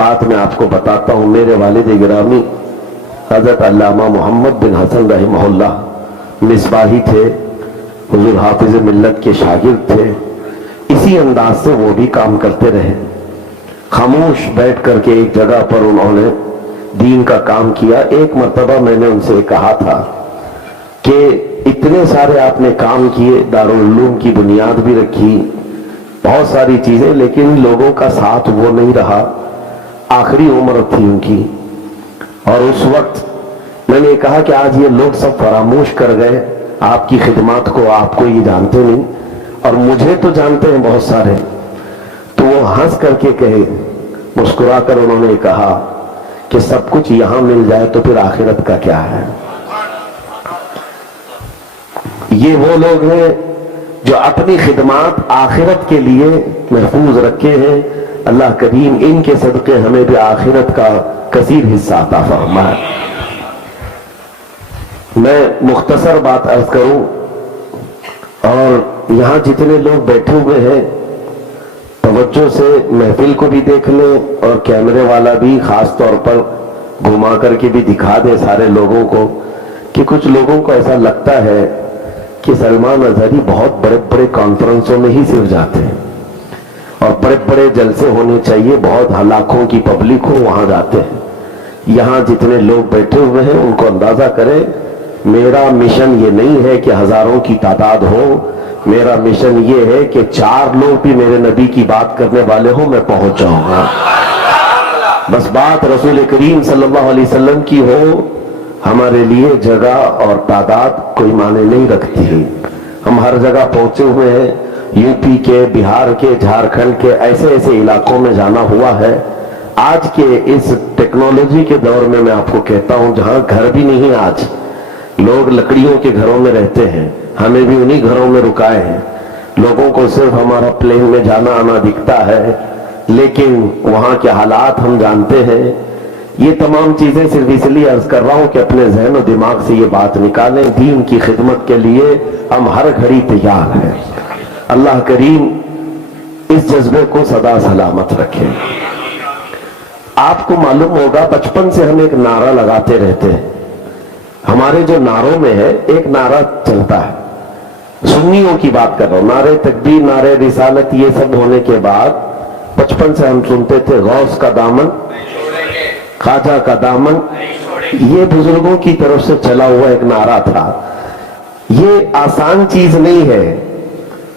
بات میں آپ کو بتاتا ہوں. میرے والد گرامی حضرت علامہ محمد بن حسن رحمہ اللہ مصباحی تھے, حضور حافظ ملت کے شاگرد تھے. اسی انداز سے وہ بھی کام کرتے رہے. خاموش بیٹھ کر کے ایک جگہ پر انہوں نے دین کا کام کیا. ایک مرتبہ میں نے ان سے کہا تھا کہ اتنے سارے آپ نے کام کیے, دارالعلوم کی بنیاد بھی رکھی, بہت ساری چیزیں, لیکن لوگوں کا ساتھ وہ نہیں رہا. آخری عمر تھی ان کی, اور اس وقت میں نے کہا کہ آج یہ لوگ سب فراموش کر گئے آپ کی خدمات کو. آپ کو یہ جانتے نہیں اور مجھے تو جانتے ہیں بہت سارے. تو وہ ہنس کر کے کہے, مسکرا کر انہوں نے کہا کہ سب کچھ یہاں مل جائے تو پھر آخرت کا کیا ہے. یہ وہ لوگ ہیں جو اپنی خدمات آخرت کے لیے محفوظ رکھے ہیں. اللہ کریم ان کے صدقے ہمیں بھی آخرت کا کثیر حصہ عطا فرمائے. میں مختصر بات عرض کروں, اور یہاں جتنے لوگ بیٹھے ہوئے ہیں توجہ سے محفل کو بھی دیکھ لیں, اور کیمرے والا بھی خاص طور پر گھما کر کے بھی دکھا دے سارے لوگوں کو, کہ کچھ لوگوں کو ایسا لگتا ہے کہ سلمان اظہری بہت بڑے بڑے کانفرنسوں میں ہی صرف جاتے ہیں اور بڑے بڑے جلسے ہونے چاہیے, بہت لاکھوں کی پبلک ہو وہاں جاتے ہیں. یہاں جتنے لوگ بیٹھے ہوئے ہیں ان کو اندازہ کریں, میرا مشن یہ نہیں ہے کہ ہزاروں کی تعداد ہو. میرا مشن یہ ہے کہ 4 لوگ بھی میرے نبی کی بات کرنے والے ہوں, میں پہنچ جاؤں گا. بس بات رسول کریم صلی اللہ علیہ وسلم کی ہو. ہمارے لیے جگہ اور تعداد کوئی معنی نہیں رکھتی ہے. ہم ہر جگہ پہنچے ہوئے ہیں, یو پی کے, بہار کے, جھارکھنڈ کے, ایسے ایسے علاقوں میں جانا ہوا ہے. آج کے اس ٹیکنالوجی کے دور میں آپ کو کہتا ہوں, جہاں گھر بھی نہیں, آج لوگ لکڑیوں کے گھروں میں رہتے ہیں, ہمیں بھی انہی گھروں میں رکائے ہیں. لوگوں کو صرف ہمارا پلین میں جانا آنا دکھتا ہے, لیکن وہاں کے حالات ہم جانتے ہیں. یہ تمام چیزیں صرف اس لیے عرض کر رہا ہوں کہ اپنے ذہن و دماغ سے یہ بات نکالیں, دین کی خدمت کے لیے ہم ہر گھڑی تیار ہیں. اللہ کریم اس جذبے کو سدا سلامت رکھے. آپ کو معلوم ہوگا بچپن سے ہم ایک نعرہ لگاتے رہتے ہیں. ہمارے جو نعروں میں ہے ایک نعرہ چلتا ہے, سنیوں کی بات کر رہا ہوں, نعرے تکبیر, نعرے رسالت, یہ سب ہونے کے بعد بچپن سے ہم سنتے تھے غوث کا دامن, خواجہ کا دامن. یہ بزرگوں کی طرف سے چلا ہوا ایک نعرہ تھا. یہ آسان چیز نہیں ہے,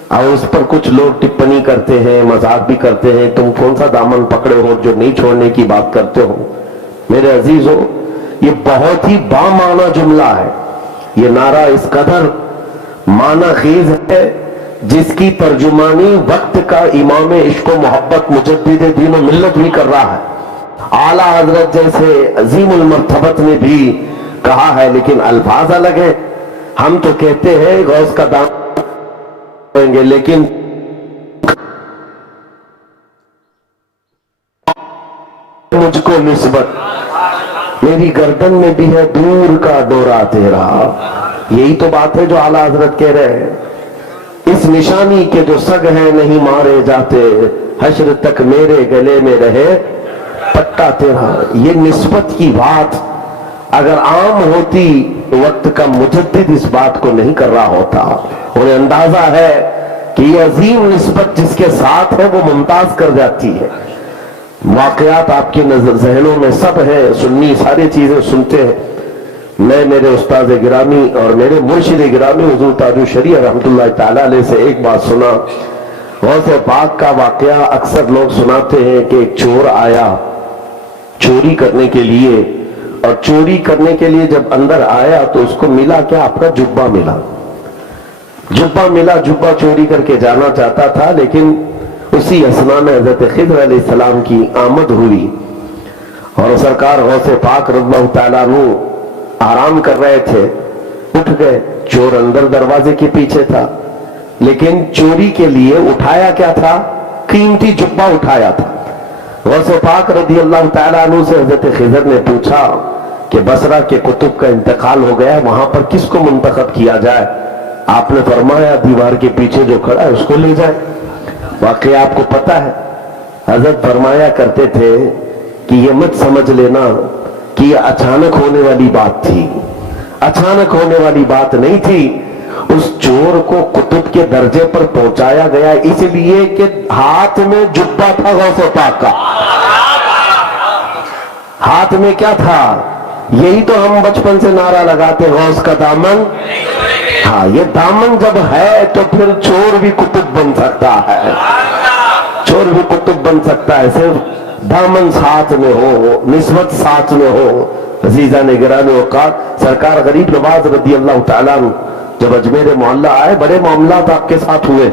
اور اس پر کچھ لوگ ٹپنی کرتے ہیں, مذاق بھی کرتے ہیں, تم کون سا دامن پکڑے ہو جو نہیں چھوڑنے کی بات کرتے ہو. میرے عزیزو, یہ بہت ہی بامعنی جملہ ہے. یہ نعرہ اس قدر معنی خیز ہے جس کی ترجمانی وقت کا امام عشق و محبت مجدد دین و ملت بھی کر رہا ہے. اعلیٰ حضرت جیسے عظیم المرتبت نے بھی کہا ہے, لیکن الفاظ الگ ہیں. ہم تو کہتے ہیں غوث کا دامن گے, لیکن مجھ کو نسبت میری گردن میں بھی ہے دور کا ڈورا تیرا. یہی تو بات ہے جو اعلیٰ حضرت کہہ رہے ہیں. اس نشانی کے جو سگ ہیں نہیں مارے جاتے, حشر تک میرے گلے میں رہے پٹا تیرا. یہ نسبت کی بات اگر عام ہوتی تو وقت کا مجدد اس بات کو نہیں کر رہا ہوتا. انہیں اندازہ ہے کہ یہ عظیم نسبت جس کے ساتھ ہے وہ ممتاز کر جاتی ہے. واقعات آپ کے ذہنوں میں سب ہیں, سنی ساری چیزیں سنتے ہیں. میں میرے استاد گرامی اور میرے مرشد گرامی حضور تاج الشریعہ رحمۃ اللہ تعالیٰ علیہ سے ایک بات سنا. غوث پاک کا واقعہ اکثر لوگ سناتے ہیں کہ ایک چور آیا چوری کرنے کے لیے, اور چوری کرنے کے لیے جب اندر آیا تو اس کو ملا کیا, آپ کا جبہ ملا. جبہ ملا, جبہ چوری کر کے جانا چاہتا تھا, لیکن اسی اسنا میں حضرت خضر علیہ السلام کی آمد ہوئی, اور سرکار غوث پاک رضی اللہ تعالیٰ عنہ آرام کر رہے تھے. اٹھ گئے, چور اندر دروازے کے پیچھے تھا, لیکن چوری کے لیے اٹھایا کیا تھا, قیمتی جبہ اٹھایا تھا. غوث پاک رضی اللہ تعالیٰ عنہ سے حضرت خضر نے پوچھا کہ بصرہ کے کتب کا انتقال ہو گیا, وہاں پر کس کو منتخب کیا جائے؟ آپ نے فرمایا دیوار کے پیچھے جو کھڑا ہے اس کو لے جائے. واقعہ آپ کو پتا ہے, حضرت فرمایا کرتے تھے کہ یہ مت سمجھ لینا کہ یہ اچانک ہونے والی بات تھی، اچانک ہونے والی بات نہیں تھی. اس چور کو قطب کے درجے پر پہنچایا گیا اس لیے کہ ہاتھ میں جبہ تھا غوث پاک کا. ہاتھ میں کیا تھا؟ یہی تو ہم بچپن سے نعرہ لگاتے، غوث کا دامن. ہاں، یہ دامن جب ہے تو پھر چور بھی قطب بن سکتا ہے، چور بھی قطب بن سکتا ہے، صرف دامن ساتھ میں ہو، نسبت ساتھ میں ہو. عزیزان گرامی اوقات، سرکار غریب نواز رضی اللہ تعالیٰ عنہ جب اجمیر معلیٰ آئے، بڑے معاملات آپ کے ساتھ ہوئے،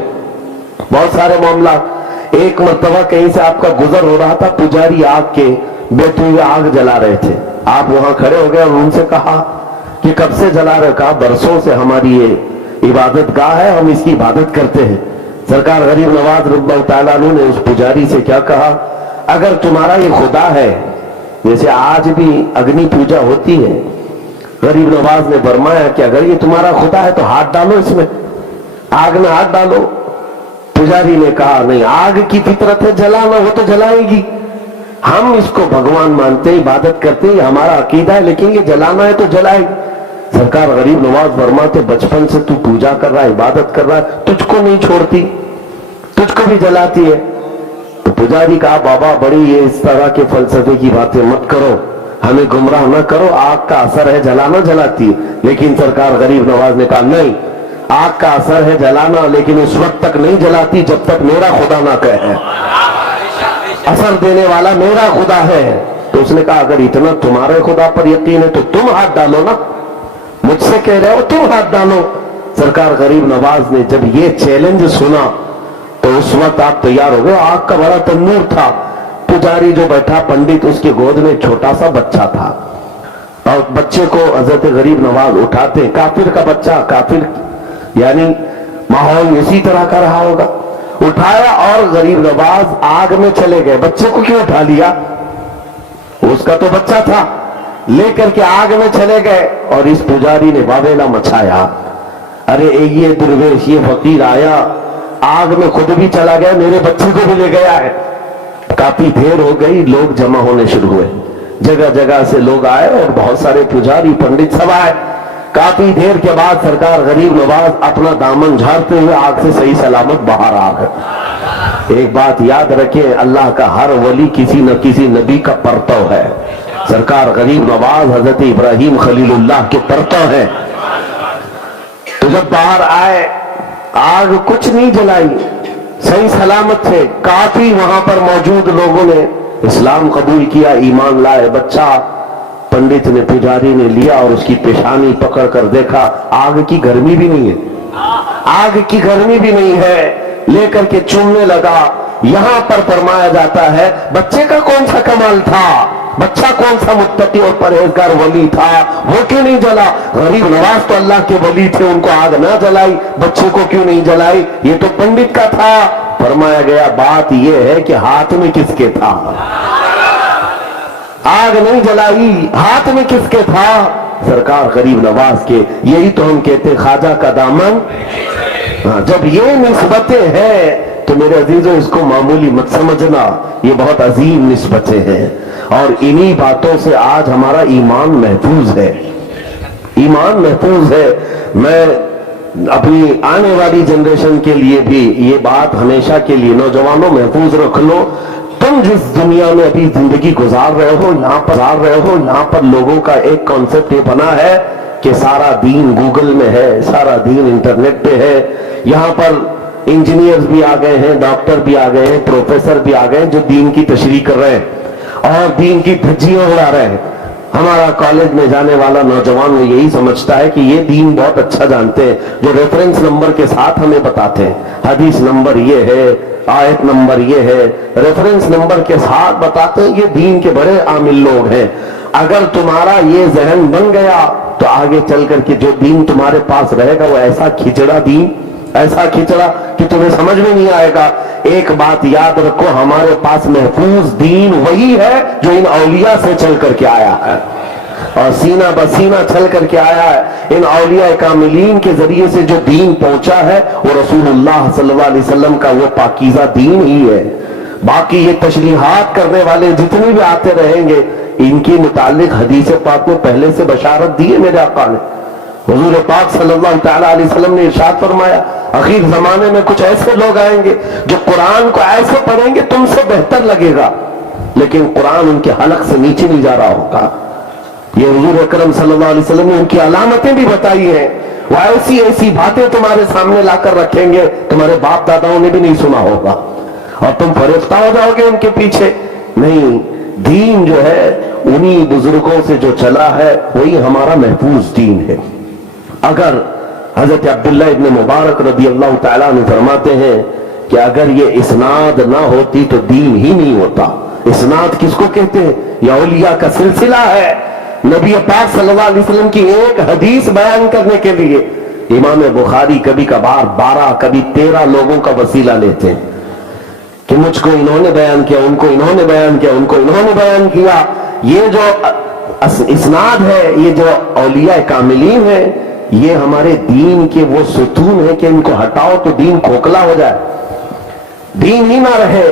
بہت سارے معاملات. ایک مرتبہ کہیں سے آپ کا گزر ہو رہا تھا، پجاری آگ کے بیٹھے ہوئے آگ جلا رہے تھے. آپ وہاں کھڑے ہو گئے اور ان سے کہا کہ کب سے جلا رہے؟ کہا برسوں سے ہماری یہ عبادت گاہ ہے، ہم اس کی عبادت کرتے ہیں. سرکار غریب نواز رضی اللہ تعالیٰ عنہ نے اس پجاری سے کیا کہا؟ اگر تمہارا یہ خدا ہے، جیسے آج بھی اگنی پوجا ہوتی ہے، غریب نواز نے فرمایا کہ اگر یہ تمہارا خدا ہے تو ہاتھ ڈالو اس میں، آگ میں ہاتھ ڈالو. پجاری نے کہا نہیں، آگ کی فطرت ہے جلانا، وہ تو جلائے گی، ہم اس کو بھگوان مانتے ہیں، عبادت کرتے ہیں، یہ ہمارا عقیدہ ہے، لیکن یہ جلانا ہے تو جلائے گی. سرکار غریب نواز فرماتے بچپن سے تو پوجا کر رہا ہے، عبادت کر رہا ہے، تجھ کو نہیں چھوڑتی، تجھ کو بھی جلاتی ہے. تو پجاری کہا بابا بڑی یہ اس طرح کے فلسفے کی باتیں مت کرو، ہمیں گمراہ نہ کرو، آگ کا اثر ہے جلانا، جلاتی ہے. لیکن سرکار غریب نواز نے کہا نہیں، آگ کا اثر ہے جلانا، لیکن اس وقت تک نہیں جلاتی جب تک میرا خدا نہ کہے، اثر دینے والا میرا خدا ہے. تو اس نے کہا اگر اتنا تمہارے خدا پر یقین ہے تو تم ہاتھ ڈالو نا، مجھ سے کہہ رہے ہو تم ہاتھ ڈالو. سرکار غریب نواز نے جب یہ چیلنج سنا تو اس وقت آپ تیار ہو گئے. آگ کا بڑا تنور تھا، پجاری جو بیٹھا پنڈت، اس کے گود میں چھوٹا سا بچہ تھا، اور بچے کو حضرت غریب نواز اٹھاتے، کافر کا بچہ، کافر یعنی ماحول اسی طرح کا رہا ہوگا، اٹھایا اور غریب نواز آگ میں چلے گئے. بچے کو کیوں اٹھا لیا؟ اس کا تو بچہ تھا، لے کر کے آگ میں چلے گئے. اور اس پجاری نے واویلا مچایا، ارے یہ درویش، یہ فقیر آیا، آگ میں خود بھی چلا گیا، میرے بچے کو بھی لے گیا ہے. کافی دیر ہو گئی، لوگ جمع ہونے شروع ہوئے، جگہ جگہ سے لوگ آئے اور بہت سارے پجاری پنڈت سب آئے. کافی دیر کے بعد سرکار غریب نواز اپنا دامن جھاڑتے ہوئے آگ سے صحیح سلامت باہر آ گئے. ایک بات یاد رکھیں، اللہ کا ہر ولی کسی نہ کسی نبی کا پرتو ہے. سرکار غریب نواز حضرت ابراہیم خلیل اللہ کے پرتو ہے. تو جب باہر آئے، آگ کچھ نہیں جلائی، صحیح سلامت تھے. کافی وہاں پر موجود لوگوں نے اسلام قبول کیا، ایمان لائے. بچہ پنڈت نے، پجاری نے لیا اور اس کی پیشانی پکڑ کر دیکھا، آگ کی گرمی بھی نہیں ہے، آگ کی گرمی بھی نہیں ہے، لے کر کے چومنے لگا. یہاں پر فرمایا جاتا ہے بچے کا کون سا کمال تھا، بچہ کون سا متقی اور پرہیزگار ولی تھا، وہ کیوں نہیں جلا؟ غریب نواز تو اللہ کے ولی تھے، ان کو آگ نہ جلائی، بچے کو کیوں نہیں جلائی؟ یہ تو پنڈت کا تھا. فرمایا گیا بات یہ ہے کہ ہاتھ میں کس کے تھا؟ آگ نہیں جلائی، ہاتھ میں کس کے تھا؟ سرکار غریب نواز کے. یہی تو ہم کہتے خواجہ کا دامن. جب یہ نسبتیں ہیں تو میرے عزیزوں اس کو معمولی مت سمجھنا، یہ بہت عظیم نسبتیں ہیں، اور انہی باتوں سے آج ہمارا ایمان محفوظ ہے، ایمان محفوظ ہے. میں اپنی آنے والی جنریشن کے لیے بھی یہ بات ہمیشہ کے لیے، نوجوانوں محفوظ رکھ لو، تم جس دنیا میں ابھی زندگی گزار رہے ہو، یہاں پر لوگوں کا ایک کانسیپٹ یہ بنا ہے کہ سارا دین گوگل میں ہے، سارا دین انٹرنیٹ پہ ہے. یہاں پر انجینئرز بھی آ گئے ہیں، ڈاکٹر بھی آ گئے ہیں، پروفیسر بھی آ گئے ہیں جو دین کی تشریح کر رہے ہیں اور دین کی دھجیاں اڑا رہے ہیں. ہمارا کالج میں جانے والا نوجوان وہ یہی سمجھتا ہے کہ یہ دین بہت اچھا جانتے ہیں، جو ریفرنس نمبر کے ساتھ ہمیں بتاتے ہیں، حدیث نمبر یہ ہے، آیت نمبر یہ ہے، ریفرنس نمبر کے ساتھ بتاتے ہیں، یہ دین کے بڑے عامل لوگ ہیں. اگر تمہارا یہ ذہن بن گیا تو آگے چل کر کے جو دین تمہارے پاس رہے گا وہ ایسا کھچڑا دین، ایسا کھچڑا کہ تمہیں سمجھ میں نہیں آئے گا. ایک بات یاد رکھو، ہمارے پاس محفوظ دین وہی ہے جو ان اولیاء سے چل کر کے آیا ہے اور سینہ بسینہ چل کر کے آیا ہے. ان اولیاء کاملین کے ذریعے سے جو دین پہنچا ہے وہ رسول اللہ صلی اللہ علیہ وسلم کا وہ پاکیزہ دین ہی ہے. باقی یہ تشریحات کرنے والے جتنے بھی آتے رہیں گے، ان کی متعلق حدیث پاک میں پہلے سے بشارت دی ہے میرے آقا نے۔ حضور پاک صلی اللہ تعالیٰ علیہ وسلم نے ارشاد فرمایا آخر زمانے میں کچھ ایسے لوگ آئیں گے جو قرآن کو ایسے پڑھیں گے تم سے بہتر لگے گا، لیکن قرآن ان کے حلق سے نیچے نہیں جا رہا ہوگا۔ یہ حضور اکرم صلی اللہ علیہ وسلم نے ان کی علامتیں بھی بتائی ہیں۔ وہ ایسی ایسی باتیں تمہارے سامنے لا کر رکھیں گے تمہارے باپ داداؤں نے بھی نہیں سنا ہوگا، اور تم فریفتہ ہو جاؤ گے ان کے پیچھے۔ نہیں، دین جو ہے انہی بزرگوں سے جو چلا ہے وہی ہمارا محفوظ دین ہے۔ اگر حضرت عبداللہ ابن مبارک رضی اللہ تعالیٰ عنہ فرماتے ہیں کہ اگر یہ اسناد نہ ہوتی تو دین ہی نہیں ہوتا۔ اسناد کس کو کہتے ہیں؟ یہ اولیاء کا سلسلہ ہے۔ نبی پاک صلی اللہ علیہ وسلم کی ایک حدیث بیان کرنے کے لیے امام بخاری کبھی کبھار 12 کبھی 13 لوگوں کا وسیلہ لیتے ہیں کہ مجھ کو انہوں نے بیان کیا، ان کو انہوں نے بیان کیا، ان کو انہوں نے بیان کیا۔ یہ جو اسناد ہے، یہ جو اولیاء کاملین ہیں، یہ ہمارے دین کے وہ ستون ہیں کہ ان کو ہٹاؤ تو دین کھوکھلا ہو جائے، دین ہی نہ رہے۔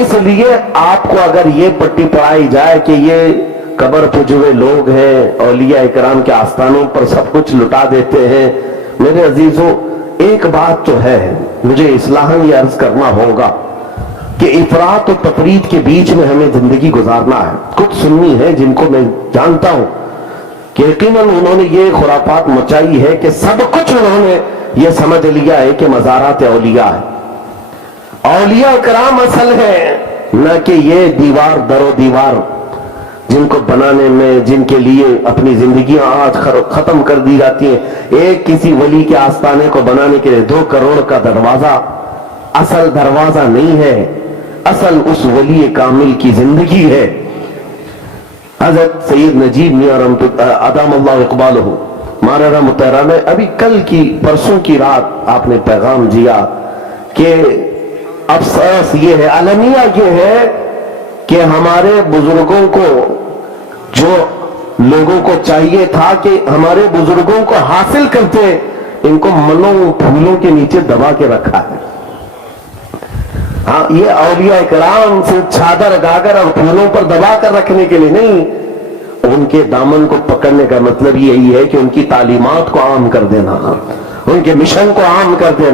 اس لیے آپ کو اگر یہ پٹی پڑھائی جائے کہ یہ قبر پہ ہوئے لوگ ہیں، اولیاء اکرام کے آستانوں پر سب کچھ لٹا دیتے ہیں، میرے عزیزوں ایک بات تو ہے، مجھے اصلاحاً یہ عرض کرنا ہوگا کہ افراط و تفریط کے بیچ میں ہمیں زندگی گزارنا ہے۔ کچھ سنی ہے جن کو میں جانتا ہوں کہ یقیناً انہوں نے یہ خرافات مچائی ہے کہ سب کچھ انہوں نے یہ سمجھ لیا ہے کہ مزارات اولیاء ہے، اولیاء کرام اصل ہے، نہ کہ یہ دیوار در و دیوار جن کو بنانے میں، جن کے لیے اپنی زندگیاں آج ختم کر دی جاتی ہیں۔ ایک کسی ولی کے آستانے کو بنانے کے لیے 2 کروڑ کا دروازہ اصل دروازہ نہیں ہے، اصل اس ولی کامل کی زندگی ہے۔ حضرت سید نجیب میاں ادام اللہ اقبالہ مارا متحرہ میں ابھی کل کی پرسوں کی رات آپ نے پیغام دیا کہ افسوس یہ ہے، المیہ یہ ہے کہ ہمارے بزرگوں کو، جو لوگوں کو چاہیے تھا کہ ہمارے بزرگوں کو حاصل کرتے، ان کو منوں پھولوں کے نیچے دبا کے رکھا ہے۔ ہاں، یہ اولیاء کرام سے چادر گاگر اور پھولوں پر دبا کر رکھنے کے لیے نہیں، ان کے دامن کو پکڑنے کا مطلب یہی ہے کہ ان کی تعلیمات کو عام کر دینا، ان کے مشن کو عام کر دینا۔